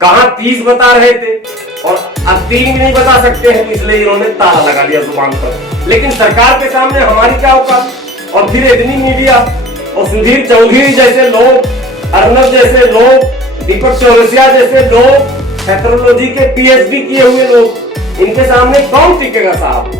कहां 30 बता रहे थे और अब 3 भी नहीं बता सकते हैं, इसलिए इन्होंने ताला लगा दिया जुबान पर। लेकिन सरकार के सामने हमारी क्या औकात। और फिर इतनी मीडिया और सुधीर चौधरी जैसे लोग, अर्नब जैसे लोग, दीपक चौरसिया जैसे लोग, पैथोलॉजी के पीएचडी किए हुए लोग, इनके सामने कौन टिकेगा साहब?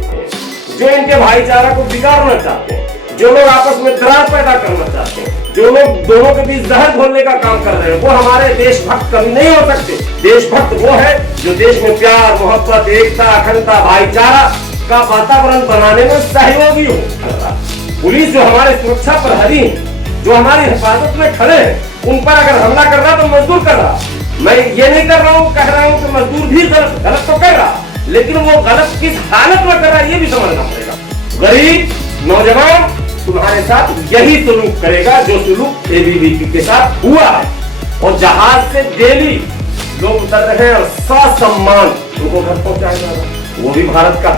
जो इनके भाईचारा को बिगाड़ना चाहते हैं, जो लोग आपस में दरार पैदा करना चाहते हैं, जो लोग दोनों के बीच जहर घोलने का काम कर रहे हैं, वो हमारे देशभक्त कभी नहीं हो सकते। देशभक्त वो है जो देश में प्यार, मोहब्बत, एकता, अखंडता, भाईचारा का वातावरण बनाने में सहयोगी हो। पुलिस जो हमारे सुरक्षा प्रहरी है, जो हमारी हिफाजत में खड़े हैं, उन पर अगर हमला कर रहा तो मजदूर कर रहा। मैं ये नहीं कर रहा हूँ, कह रहा हूँ कि मजदूर भी गलत तो कर रहा, लेकिन वो गलत किस हालत में कर रहा है ये भी समझना पड़ेगा। गरीब नौजवान तुम्हारे साथ यही सुलूक करेगा जो सुलूक एबीवीपी के साथ हुआ है। और जहाज से डेली लोग उतर रहे हैं और ससम्मान उनको घर पहुंचाया जा रहा है, वो भी भारत का,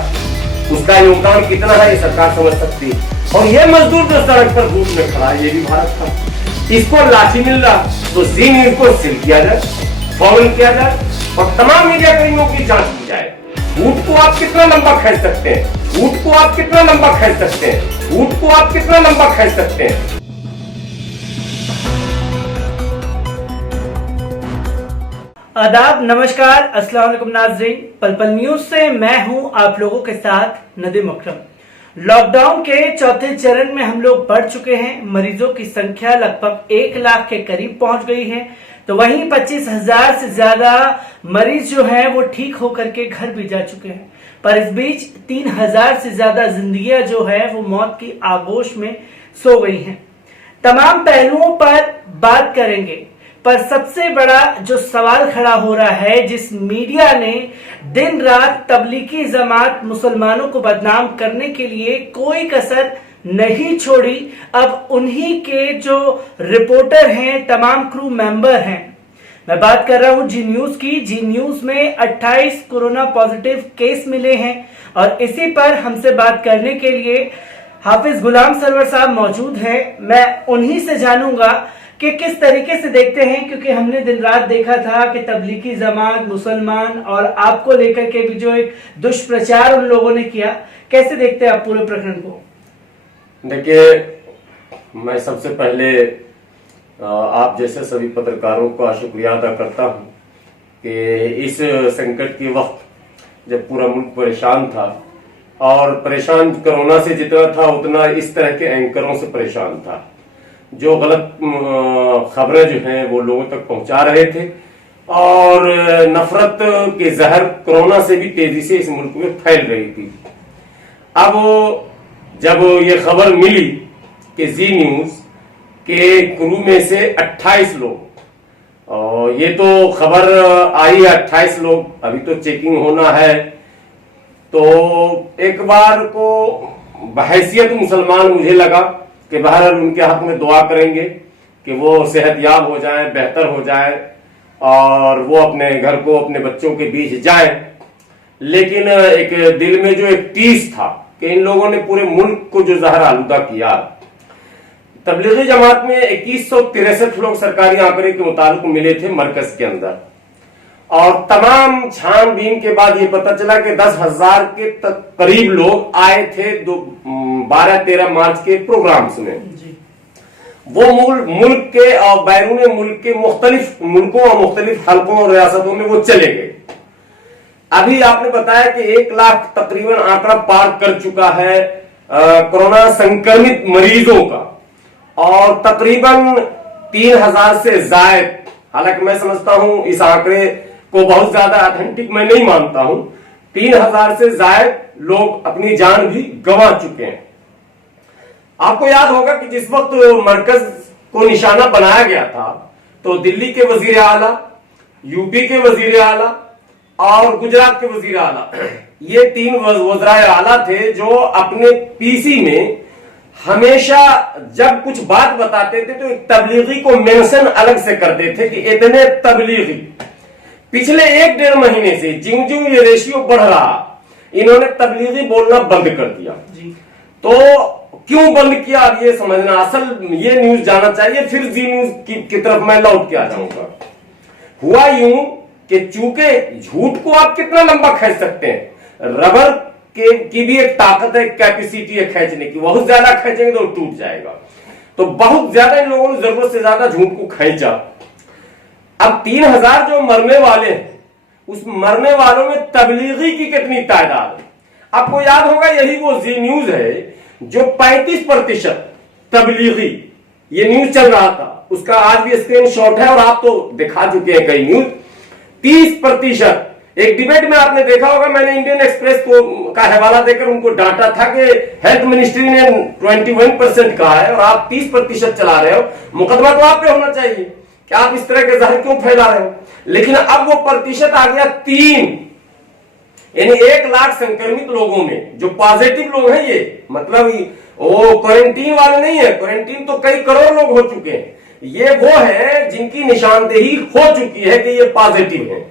उसका योगदान कितना है ये सरकार समझ सकती है। और ये मजदूर जो सड़क पर धूप में खड़ा है ये भी भारत का। इसको लाठी मिल रहा तो जी न्यूज को सील किया जाए, फॉर्मल किया जाए और तमाम मीडिया कर्मियों की जांच की जाए। ऊंट को आप कितना लंबा खींच सकते हैं? ऊंट को आप कितना लंबा खींच सकते हैं? ऊंट को आप कितना लंबा खींच सकते हैं? आदाब, नमस्कार, अस्सलाम वालेकुम नाज़रीन। पल पल न्यूज से मैं हूं आप लोगों के साथ नदीम अकरम। लॉकडाउन के चौथे चरण में हम लोग बढ़ चुके हैं। मरीजों की संख्या लगभग 1 लाख के करीब पहुंच गई है, तो वहीं 25,000 से ज्यादा मरीज जो हैं वो ठीक होकर के घर भी जा चुके हैं। पर इस बीच 3,000 से ज्यादा जिंदगियां जो है वो मौत की आगोश में सो गई हैं। तमाम पहलुओं पर बात करेंगे, पर सबसे बड़ा जो सवाल खड़ा हो रहा है, जिस मीडिया ने दिन रात तबलीगी जमात मुसलमानों को बदनाम करने के लिए कोई कसर नहीं छोड़ी, अब उन्हीं के जो रिपोर्टर हैं, तमाम क्रू मेंबर हैं। मैं बात कर रहा हूं जी न्यूज की। जी न्यूज में 28 कोरोना पॉजिटिव केस मिले हैं और इसी पर हमसे बात करने के लिए हाफिज गुलाम सरवर साहब मौजूद हैं। मैं उन्हीं से जानूंगा कि किस तरीके से देखते हैं, क्योंकि हमने दिन रात देखा था कि तबलीगी जमात, मुसलमान और आपको लेकर के भी जो एक दुष्प्रचार उन लोगों ने किया, कैसे देखते हैं आप पूरे प्रकरण को? देखिए, मैं सबसे पहले आप जैसे सभी पत्रकारों का शुक्रिया अदा करता हूं कि इस संकट के वक्त जब पूरा मुल्क परेशान था, और परेशान कोरोना से जितना था उतना इस तरह के एंकरों से परेशान था जो गलत खबरें जो हैं वो लोगों तक पहुंचा रहे थे, और नफरत के जहर कोरोना से भी तेजी से इस मुल्क में फैल रही थी। अब जब ये खबर मिली कि जी न्यूज के क्रू में से 28 लोग, और ये तो खबर आई है 28 लोग, अभी तो चेकिंग होना है, तो एक बार को बहैसियत मुसलमान मुझे लगा कि बहरहाल उनके हक में दुआ करेंगे कि वो सेहतयाब हो जाएं, बेहतर हो जाएं और वो अपने घर को, अपने बच्चों के बीच जाएं। लेकिन एक दिल में जो एक टीस था कि इन लोगों ने पूरे मुल्क को जो जहर आलूदा किया। तबलीगी जमात में 2163 लोग सरकारी आंकड़े के मुताबिक मिले थे मरकज के अंदर, और तमाम छानबीन के बाद ये पता चला कि 10,000 के करीब लोग आए थे 12-13 मार्च के प्रोग्राम्स में। वो मुल्क के और बैरून मुल्क के मुख्तलिफ मुल्कों और मुख्तलिफ हल्कों और रियासतों में वो चले गए। अभी आपने बताया कि 1 लाख तकरीबन आंकड़ा पार कर चुका है कोरोना संक्रमित मरीजों का, और तकरीबन 3,000 से जायद, हालांकि मैं समझता हूं इस आंकड़े को बहुत ज्यादा ऑथेंटिक मैं नहीं मानता हूं, 3,000 से जायद लोग अपनी जान भी गंवा चुके हैं। आपको याद होगा कि जिस वक्त मरकज को निशाना बनाया गया था तो दिल्ली के वजीर आला, यूपी के वजीर आला और गुजरात के वजीर आला, ये 3 वज़राए आला थे जो अपने पीसी में हमेशा जब कुछ बात बताते थे तो एक तबलीगी को मेंशन अलग से करते थे कि इतने तबलीगी। पिछले 1-1.5 महीने से ज्यों ज्यों ये रेशियो बढ़ रहा, इन्होंने तबलीगी बोलना बंद कर दिया जी। तो क्यों बंद किया अब ये समझना, असल ये न्यूज जाना चाहिए, फिर जी न्यूज की तरफ मैं लौट के आ जाऊंगा। हुआ यूं कि चूंकि झूठ को आप कितना लंबा खींच सकते हैं, रबर की भी एक ताकत है, कैपेसिटी है खींचने की, बहुत ज्यादा खींचेंगे तो टूट जाएगा। तो बहुत ज्यादा इन लोगों ने जरूरत से ज्यादा झूठ को खींचा। अब 3000 जो मरने वाले हैं, उस मरने वालों में तबलीगी की कितनी तादाद है? आपको याद होगा, यही वो जी न्यूज है जो 35% तबलीगी, ये न्यूज चल रहा था, उसका आज भी स्क्रीनशॉट है और आप तो दिखा चुके हैं कई न्यूज। 30%। एक डिबेट में आपने देखा होगा, मैंने इंडियन एक्सप्रेस को का हवाला देकर उनको डांटा था कि हेल्थ मिनिस्ट्री ने 21% कहा है और आप 30% चला रहे हो, मुकदमा तो आप पे होना चाहिए कि आप इस तरह के जहर क्यों फैला रहे हो। लेकिन अब वो प्रतिशत आ गया 3, यानी 1 लाख संक्रमित लोगों में जो पॉजिटिव लोग हैं, ये मतलब वो क्वारंटीन वाले नहीं है, क्वारंटीन तो कई करोड़ लोग हो चुके हैं, ये वो है जिनकी निशानदेही हो चुकी है कि ये पॉजिटिव है।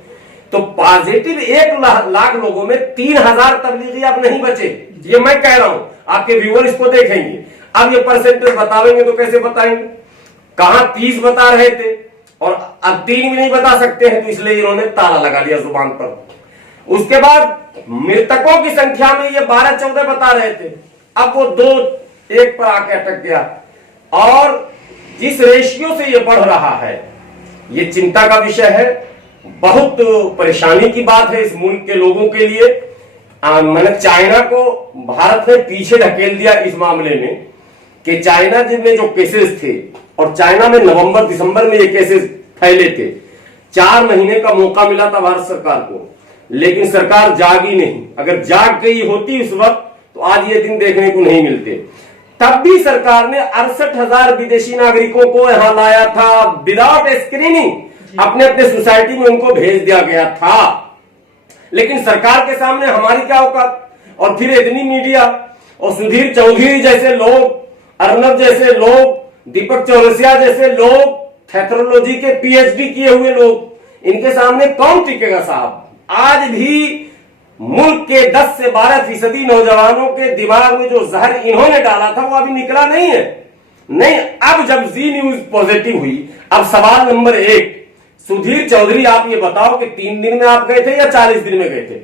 तो पॉजिटिव 1 लाख लोगों में 3000 तबलीगी अब नहीं बचे, ये मैं कह रहा हूं, आपके व्यूअर इसको देखेंगे। अब ये परसेंटेज बतावेंगे तो कैसे बताएंगे, कहां 30 बता रहे थे और अब 3 भी नहीं बता सकते हैं, तो इसलिए इन्होंने ताला लगा लिया जुबान पर। उसके बाद मृतकों की संख्या में ये 12-14 बता रहे थे, अब वो 2-1 पर आके अटक गया। और जिस रेशियो से ये बढ़ रहा है, ये चिंता का विषय है, बहुत परेशानी की बात है इस मुल्क के लोगों के लिए। मैंने चाइना को भारत ने पीछे ढकेल दिया इस मामले में कि चाइना में जो केसेस थे, और चाइना में नवंबर-दिसंबर में ये केसेस फैले थे, 4 महीने का मौका मिला था भारत सरकार को, लेकिन सरकार जागी नहीं। अगर जाग गई होती उस वक्त तो आज ये दिन देखने को नहीं मिलते। तब भी सरकार ने 68,000 विदेशी नागरिकों को यहां लाया था विदाउट स्क्रीनिंग, अपने अपने सोसाइटी में उनको भेज दिया गया था। लेकिन सरकार के सामने हमारी क्या औकात, और फिर इतनी मीडिया और सुधीर चौधरी जैसे लोग, अर्नब जैसे लोग, दीपक चौरसिया जैसे लोग, थेथरोलॉजी के पीएचडी किए हुए लोग, इनके सामने कौन टिकेगा साहब। आज भी मुल्क के 10 से 12% नौजवानों के दिमाग में जो जहर इन्होंने डाला था वो अभी निकला नहीं है। नहीं, अब जब जी न्यूज पॉजिटिव हुई, अब सवाल नंबर 1, सुधीर चौधरी आप ये बताओ कि 3 दिन में आप गए थे या 40 दिन में गए थे?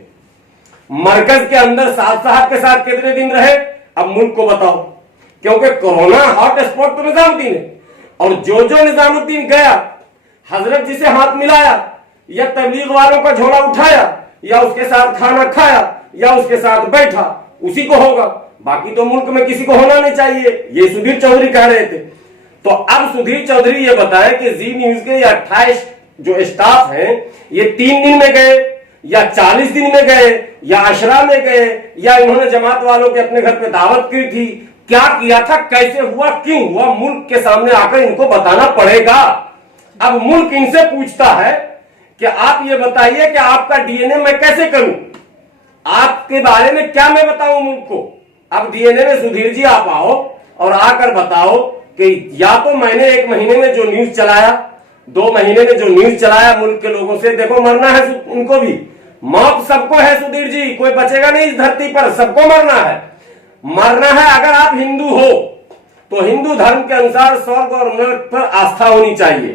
मरकज के अंदर साद साहब के साथ कितने दिन रहे, अब मुल्क को बताओ, क्योंकि कोरोना हॉटस्पॉट तो निजामुद्दीन है, और जो निजामुद्दीन गया, हजरत जी से हाथ मिलाया या तबलीग वालों का झोला उठाया या उसके साथ खाना खाया या उसके साथ बैठा, उसी को होगा, बाकी तो मुल्क में किसी को होना नहीं चाहिए, ये सुधीर चौधरी कह रहे थे। तो अब सुधीर चौधरी ये बताए कि जी न्यूज के 28 जो स्टाफ हैं, ये 3 दिन में गए या 40 दिन में गए या अशरा में गए, या इन्होंने जमात वालों के अपने घर पे दावत की थी, क्या किया था, कैसे हुआ, क्यों हुआ, मुल्क के सामने आकर इनको बताना पड़ेगा। अब मुल्क इनसे पूछता है कि आप ये बताइए कि आपका डीएनए मैं कैसे करूं, आपके बारे में क्या मैं बताऊं मुल्क को। अब डीएनए में सुधीर जी आप आओ और आकर बताओ कि या तो मैंने 1 महीने में जो न्यूज चलाया, 2 महीने में जो न्यूज चलाया मुल्क के लोगों से, देखो मरना है उनको भी, मौत सबको है सुधीर जी, कोई बचेगा नहीं इस धरती पर, सबको मरना है। मरना है, अगर आप हिंदू हो तो हिंदू धर्म के अनुसार स्वर्ग और नरक पर आस्था होनी चाहिए,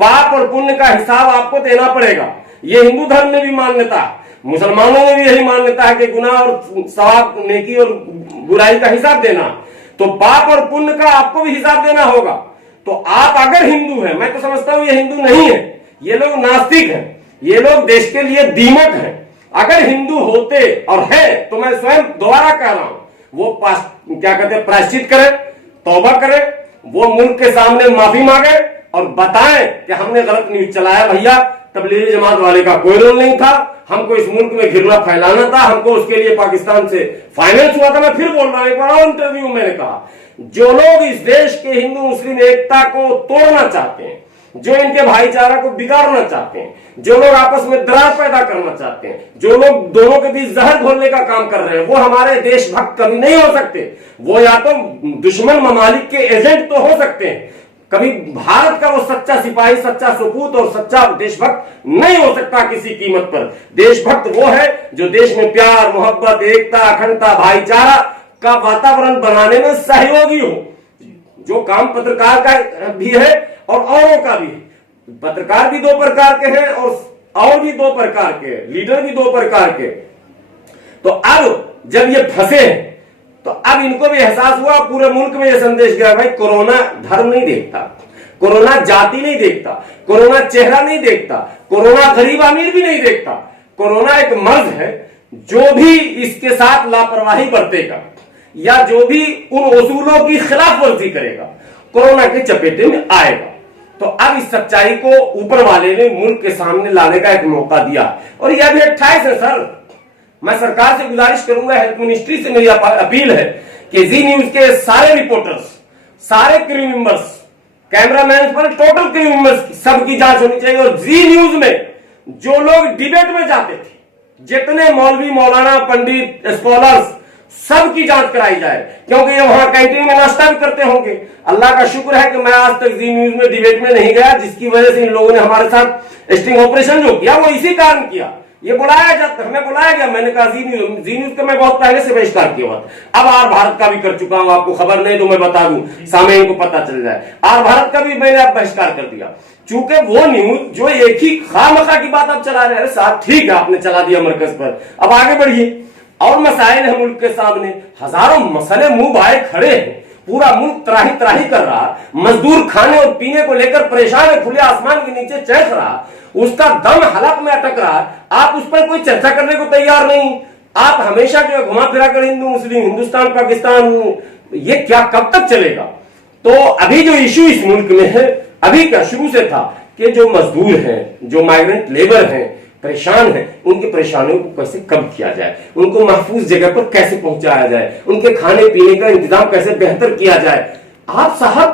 पाप और पुण्य का हिसाब आपको देना पड़ेगा, ये हिंदू धर्म में भी मान्यता है, मुसलमानों में भी यही मान्यता है कि गुनाह और सवाब, नेकी और बुराई का हिसाब देना, तो पाप और पुण्य का आपको भी हिसाब देना होगा। तो आप अगर हिंदू हैं, मैं तो समझता हूं ये हिंदू नहीं है, ये लोग नास्तिक हैं, ये लोग देश के लिए दीमक हैं। अगर हिंदू होते और है तो मैं स्वयं दोबारा कह रहा हूं, वो क्या कहते हैं, प्रायश्चित करे, तौबा करे, वो मुल्क के सामने माफी मांगे और बताएं कि हमने गलत न्यूज चलाया, भैया तबलीगी जमात वाले का कोई रोल नहीं था, हमको इस मुल्क में घिरना फैलाना था, हमको उसके लिए पाकिस्तान से फाइनेंस हुआ था। मैं फिर बोल रहा हूं, एक बार और इंटरव्यू में मैंने कहा, जो लोग इस देश के हिंदू मुस्लिम एकता को तोड़ना चाहते हैं, जो इनके भाईचारा को बिगाड़ना चाहते हैं, जो लोग आपस में दरार पैदा करना चाहते हैं, जो लोग दोनों के बीच जहर घोलने का काम कर रहे हैं, वो हमारे देशभक्त कभी नहीं हो सकते। वो या तो दुश्मन ममालिक के एजेंट तो हो सकते हैं, कभी भारत का वो सच्चा सिपाही, सच्चा सपूत और सच्चा देशभक्त नहीं हो सकता किसी कीमत पर। देशभक्त वो है जो देश में प्यार, मोहब्बत, एकता, अखंडता, भाईचारा का वातावरण बनाने में सहयोगी हो, जो काम पत्रकार का भी है और औरों का भी है। पत्रकार भी 2 प्रकार के हैं और और भी दो प्रकार के, लीडर भी दो प्रकार के। तो अब जब ये फंसे हैं तो अब इनको भी एहसास हुआ, पूरे मुल्क में ये संदेश गया, भाई कोरोना धर्म नहीं देखता, कोरोना जाति नहीं देखता, कोरोना चेहरा नहीं देखता, कोरोना गरीब अमीर भी नहीं देखता। कोरोना एक मर्ज है, जो भी इसके साथ लापरवाही बरतेगा या जो भी उन उसूलों की खिलाफ वर्जी करेगा कोरोना के चपेटे में आएगा। तो अब इस सच्चाई को ऊपर वाले ने मुल्क के सामने लाने का एक मौका दिया, और यह भी 28 है सर। मैं सरकार से गुजारिश करूंगा, हेल्थ मिनिस्ट्री से मेरी अपील है कि जी न्यूज के सारे रिपोर्टर्स, सारे क्रू मेंबर्स, कैमरामैन पर टोटल क्रू मेंबर्स सबकी जांच होनी चाहिए। और जी न्यूज में जो लोग डिबेट में जाते थे, जितने मौलवी, मौलाना, पंडित, स्कॉलर्स, सबकी जांच कराई जाए, क्योंकि ये वहां कैंटीन में नाश्ता भी करते होंगे। अल्लाह का शुक्र है कि मैं आज तक जी न्यूज में डिबेट में नहीं गया, जिसकी वजह से इन लोगों ने हमारे साथ स्टिंग ऑपरेशन जो किया वो इसी कारण किया। ये बुलाया जाता, हमें बुलाया गया, मैंने कहा जी न्यूज का मैं बहुत पहले से बहिष्कार किया हुआ। अब आर भारत का भी कर चुका हूं, आपको खबर नहीं तो मैं बता दूं, सामने को पता चल जाए। आर भारत का भी मैंने अब बहिष्कार कर दिया, चूंकि वो न्यूज जो एक ही खामखा की बात आप चला रहे हैं। साहब ठीक है, आपने चला दिया मरकज पर, अब आगे बढ़िए। और मसाइल है मुल्क के सामने, हजारों मसले मुंह भाए खड़े हैं, पूरा मुल्क त्राही त्राही कर रहा, मजदूर खाने और पीने को लेकर परेशान है, खुले आसमान के नीचे चढ़ रहा, उसका दम हलक में अटक रहा, आप उस पर कोई चर्चा करने को तैयार नहीं। आप हमेशा जो घुमा फिरा कर हिंदू मुस्लिम, हिंदुस्तान पाकिस्तान, ये क्या कब तक चलेगा? तो अभी जो इश्यू इस मुल्क में है, अभी का शुरू से था कि जो मजदूर हैं, जो माइग्रेंट लेबर हैं, परेशान हैं, उनकी परेशानियों को कैसे कम किया जाए, उनको महफूज जगह पर कैसे पहुंचाया जाए, उनके खाने पीने का इंतजाम कैसे बेहतर किया जाए। आप साहब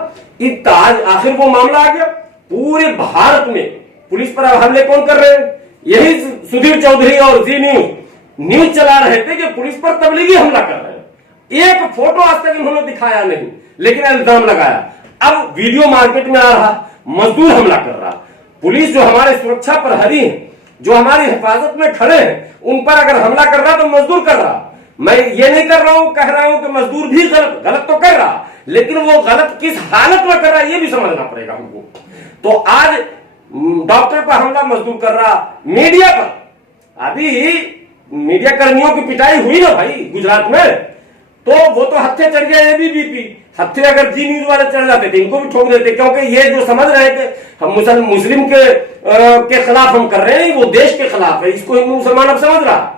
आज आखिर वो मामला आ गया, पूरे भारत में पुलिस पर हमले कौन कर रहे हैं? यही सुधीर चौधरी और जी न्यूज चला रहे थे कि पुलिस पर तबलीगी हमला कर रहे हैं। एक फोटो आज तक इन्होंने दिखाया नहीं, लेकिन इल्जाम लगाया। अब वीडियो मार्केट में आ रहा, मजदूर हमला कर रहा। पुलिस जो हमारे सुरक्षा प्रहरी है, जो हमारी हिफाजत में खड़े हैं, उन पर अगर हमला कर रहा तो मजदूर कर रहा। मैं ये नहीं कर रहा हूं, कह रहा हूं कि मजदूर भी गलत तो कर रहा, लेकिन वो गलत किस हालत में कर रहा है ये भी समझना पड़ेगा हमको। तो आज डॉक्टर पर हमला मजदूर कर रहा, मीडिया पर अभी मीडिया कर्मियों की पिटाई हुई ना भाई गुजरात में, तो वो तो हत्थे चढ़ गया एबीवीपी, हत्थे अगर जी न्यूज वाले चढ़ जाते थे इनको भी ठोक देते, क्योंकि ये जो समझ रहे हैं कि हम मुस्लिम के खिलाफ हम कर रहे हैं, वो देश के खिलाफ है, इसको हिंदू मुसलमान अब समझ रहा।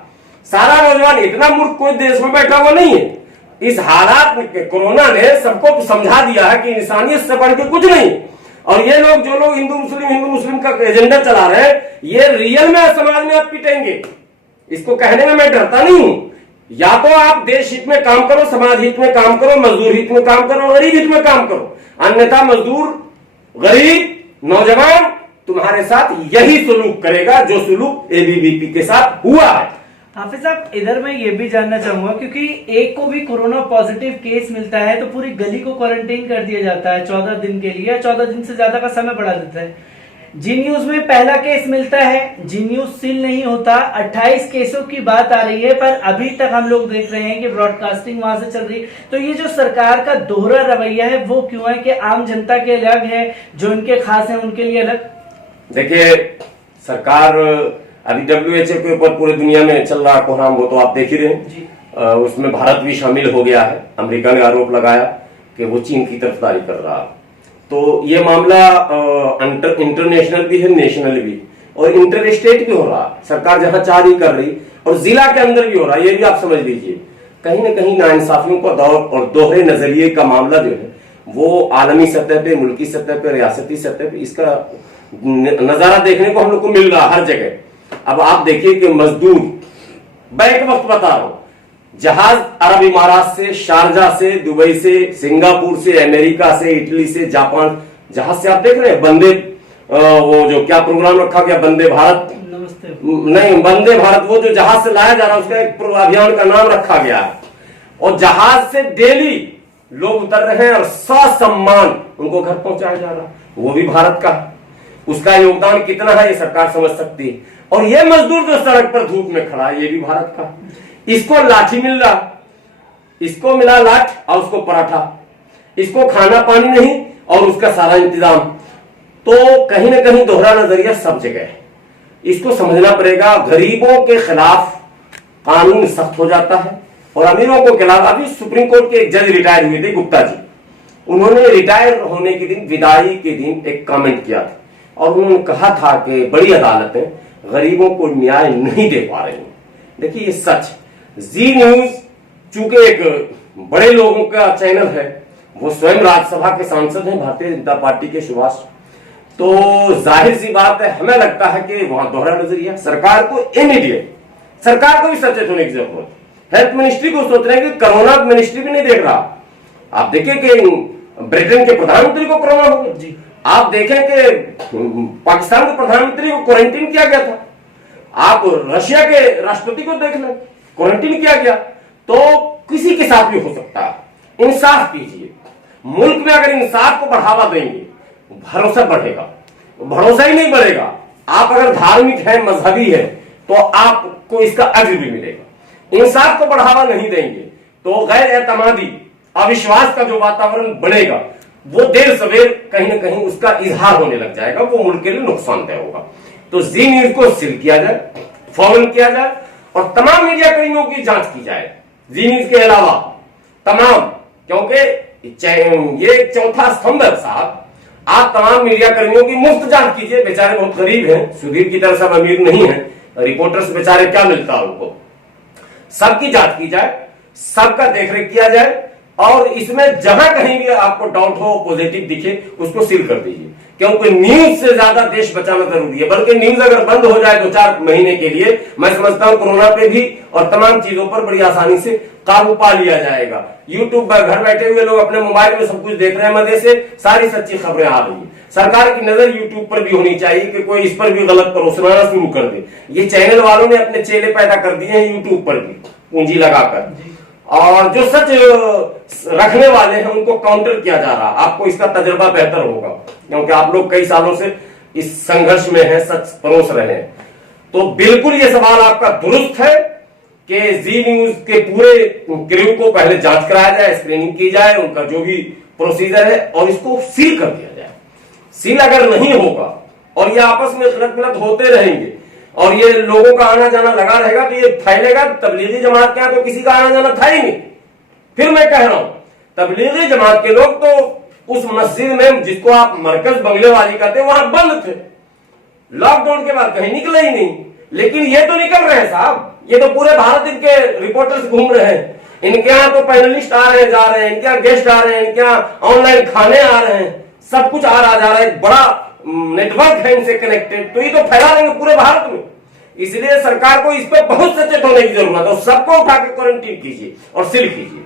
सारा नौजवान, इतना मूर्ख कोई देश में बैठा हुआ नहीं है। इस हालात में कोरोना ने सबको समझा दिया है कि इंसानियत से बढ़ के कुछ नहीं। और ये लोग, जो लोग हिंदू मुस्लिम का एजेंडा चला रहे हैं, ये रियल में समाज में आप पिटेंगे। इसको कहने में मैं डरता नहीं हूं। या तो आप देश हित में काम करो, समाज हित में काम करो, मजदूर हित में काम करो, गरीब हित में काम करो, अन्यथा मजदूर, गरीब, नौजवान तुम्हारे साथ यही सुलूक करेगा जो सुलूक एबीवीपी के साथ हुआ है। हाफिज साहब, इधर मैं ये भी जानना चाहूंगा, क्योंकि एक को भी कोरोना पॉजिटिव केस मिलता है तो पूरी गली को क्वारंटाइन कर दिया जाता है 14 दिन के लिए, 14 दिन से ज्यादा का समय बढ़ा देता है। जी न्यूज में पहला केस मिलता है, जी न्यूज सील नहीं होता, 28 केसों की बात आ रही है, पर अभी तक हम लोग देख रहे हैं कि ब्रॉडकास्टिंग वहां से चल रही है। तो ये जो सरकार का दोहरा रवैया है वो क्यों है कि आम जनता के अलग है, जो उनके खास है उनके लिए अलग? देखिए, सरकार अभी WHO के ऊपर पूरी दुनिया में चल रहा कोहराम, वो तो आप देख ही रहे हैं। उसमें भारत भी शामिल हो गया है। अमेरिका ने आरोप लगाया कि वो चीन की तरफदारी कर रहा। तो ये मामला इंटरनेशनल भी है, नेशनल भी, और इंटर स्टेट भी हो रहा। सरकार जहां चाह रही कर रही, और जिला के अंदर भी हो रहा। ये भी आप समझ लीजिए, कहीं ना कहीं नाइंसाफियों का दौर और दोहरे नजरिए का मामला जो है वो आलमी सतह पे, मुल्की सतह पे, रियासती सतह पे इसका नजारा देखने को हम लोग को मिल रहा हर जगह। अब आप देखिए कि मजदूर, मैं एक वक्त बता रहा हूं, जहाज अरब इमारात से, शारजा से, दुबई से, सिंगापुर से, अमेरिका से, इटली से, जापान, जहाज से आप देख रहे हैं वंदे, वो जो क्या प्रोग्राम रखा गया, वंदे भारत, नमस्ते नहीं वंदे भारत, वो जो जहाज से लाया जा रहा है उसका एक अभियान का नाम रखा गया है। और जहाज से डेली लोग उतर रहे हैं और ससम्मान उनको घर पहुंचाया जा रहा है, वो भी भारत का। उसका योगदान कितना है ये सरकार समझ सकती है। और ये मजदूर जो सड़क पर धूप में खड़ा है, ये भी भारत का। इसको लाठी मिल रहा, इसको मिला लाठ और उसको पराठा, इसको खाना पानी नहीं और उसका सारा इंतजाम। तो कहीं ना कहीं दोहरा नजरिया सब जगह है। इसको समझना पड़ेगा। गरीबों के खिलाफ कानून सख्त हो जाता है और अमीरों को खिलाफ। अभी सुप्रीम कोर्ट के एक जज रिटायर हुए थे, गुप्ता जी, उन्होंने रिटायर होने के दिन, विदाई के दिन एक कमेंट किया था और उन्होंने कहा था कि बड़ी अदालतें गरीबों को न्याय नहीं दे पा रही हैं। देखिए ये सच। जी न्यूज चूंकि एक बड़े लोगों का चैनल है, वो स्वयं राज्यसभा के सांसद हैं भारतीय जनता पार्टी के सुभाष, तो जाहिर सी बात है, हमें लगता है कि वहां दोहरा नजरिया। सरकार को इमीडिएट, सरकार को भी सचेत होने की जरूरत है। हेल्थ मिनिस्ट्री को सोच रहे हैं कि कोरोना मिनिस्ट्री भी नहीं देख रहा। आप देखिए कि ब्रिटेन के प्रधानमंत्री को कोरोना हो गया, आप देखें कि पाकिस्तान के प्रधानमंत्री को क्वारंटीन किया गया था, आप रशिया के राष्ट्रपति को देख लें, क्वारंटीन किया गया। तो किसी के साथ भी हो सकता है। इंसाफ कीजिए। मुल्क में अगर इंसाफ को बढ़ावा देंगे, भरोसा बढ़ेगा। भरोसा ही नहीं बढ़ेगा, आप अगर धार्मिक है, मजहबी है, तो आपको इसका अज्र भी मिलेगा। इंसाफ को बढ़ावा नहीं देंगे तो गैर एतमादी, अविश्वास का जो वातावरण बनेगा, वो देर सवेर कहीं ना कहीं उसका इजहार होने लग जाएगा, वो मुल्क के लिए नुकसानदेह होगा। तो जी न्यूज को सील किया जाए, फॉर्मल किया जाए और तमाम मीडिया कर्मियों की जांच की जाए, जी न्यूज के अलावा तमाम, क्योंकि ये चौथा स्तंभ है साहब। आप तमाम मीडिया कर्मियों की मुफ्त जांच कीजिए। बेचारे बहुत गरीब हैं, सुधीर की तरह सब अमीर नहीं है, रिपोर्टर्स बेचारे क्या मिलता है उनको। सबकी जांच की जाए, सबका देखरेख किया जाए और इसमें जहां कहीं भी आपको डाउट हो, पॉजिटिव दिखे, उसको सील कर दीजिए। क्योंकि न्यूज से ज्यादा देश बचाना जरूरी है। बल्कि न्यूज अगर बंद हो जाए 2-4 महीने के लिए, मैं समझता हूं कोरोना पे भी और तमाम चीजों पर बड़ी आसानी से काबू पा लिया जाएगा। यूट्यूब पर घर बैठे हुए लोग अपने मोबाइल में सब कुछ देख रहे हैं, मजे से सारी सच्ची खबरें आ रही है। सरकार की नजर यूट्यूब पर भी होनी चाहिए कि कोई इस पर भी गलत परोसना शुरू कर दे। ये चैनल वालों ने अपने चेले पैदा कर दिए हैं यूट्यूब पर भी पूंजी लगाकर, और जो सच रखने वाले हैं उनको काउंटर किया जा रहा। आपको इसका तजुर्बा बेहतर होगा क्योंकि आप लोग कई सालों से इस संघर्ष में हैं, सच परोस रहे हैं। तो बिल्कुल ये सवाल आपका दुरुस्त है कि जी न्यूज के पूरे क्रू को पहले जांच कराया जाए, स्क्रीनिंग की जाए, उनका जो भी प्रोसीजर है, और इसको सील कर दिया जाए। सील अगर नहीं होगा और ये आपस में खिलत मिलत होते रहेंगे और ये लोगों का आना जाना लगा रहेगा, तो ये फैलेगा। तबलीगी जमात के यहाँ तो किसी का आना जाना था ही नहीं। फिर मैं कह रहा हूं, तबलीगी जमात के लोग तो उस मस्जिद में, जिसको आप मरकज बंगले वाली कहते, वहां बंद थे। लॉकडाउन के बाद कहीं निकले ही नहीं। लेकिन ये तो निकल रहे हैं साहब, ये तो पूरे भारत इनके रिपोर्टर्स घूम रहे हैं। इनके यहाँ तो पैनलिस्ट आ रहे हैं, जा रहे हैं, इनके यहाँ गेस्ट आ रहे हैं, इनके यहाँ ऑनलाइन खाने आ रहे हैं, सब कुछ आ रहा जा रहा है। एक बड़ा नेटवर्क है इनसे कनेक्टेड, तो ये तो फैला देंगे पूरे भारत में। इसलिए सरकार को इस पर बहुत सचेत होने की जरूरत है। सबको उठा के क्वारंटीन कीजिए और सील कीजिए।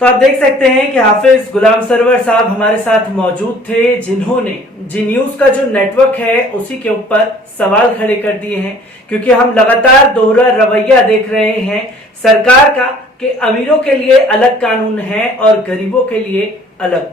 तो आप देख सकते हैं कि हाफिज गुलाम सरवर साहब हमारे साथ मौजूद थे, जिन्होंने जी न्यूज का जो नेटवर्क है उसी के ऊपर सवाल खड़े कर दिए हैं। क्योंकि हम लगातार दोहरा रवैया देख रहे हैं सरकार का कि अमीरों के लिए अलग कानून है और गरीबों के लिए अलग।